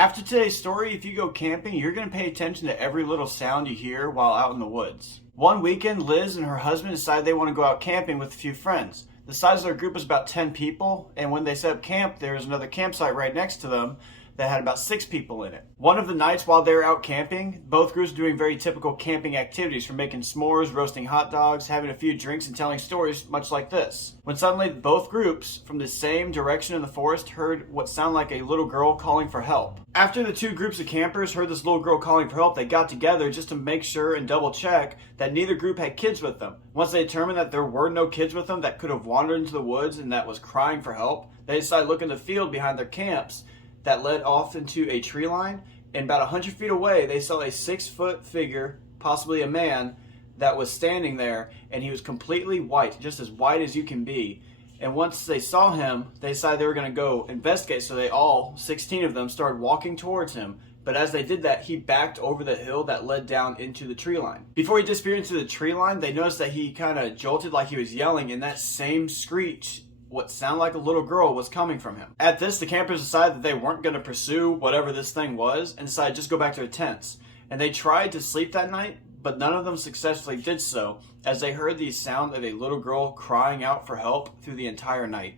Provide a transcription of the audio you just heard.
After today's story, if you go camping, you're going to pay attention to every little sound you hear while out in the woods. One weekend, Liz and her husband decided they want to go out camping with a few friends. The size of their group was about 10 people, and when they set up camp, there was another campsite right next to them that had about 6 people in it. One of the nights while they were out camping, both groups were doing very typical camping activities, from making s'mores, roasting hot dogs, having a few drinks, and telling stories much like this. When suddenly both groups from the same direction in the forest heard what sounded like a little girl calling for help. After the two groups of campers heard this little girl calling for help, they got together just to make sure and double check that neither group had kids with them. Once they determined that there were no kids with them that could have wandered into the woods and that was crying for help, they decided to look in the field behind their camps that led off into a tree line, and about 100 feet away they saw a 6-foot figure, possibly a man, that was standing there, and he was completely white, just as white as you can be. And once they saw him, they decided they were going to go investigate, so they all, 16 of them, started walking towards him. But as they did that, he backed over the hill that led down into the tree line. Before he disappeared into the tree line, they noticed that he kind of jolted like he was yelling, and that same screech, what sounded like a little girl, was coming from him. At this, the campers decided that they weren't going to pursue whatever this thing was and decided to just go back to their tents. And they tried to sleep that night, but none of them successfully did so, as they heard the sound of a little girl crying out for help through the entire night.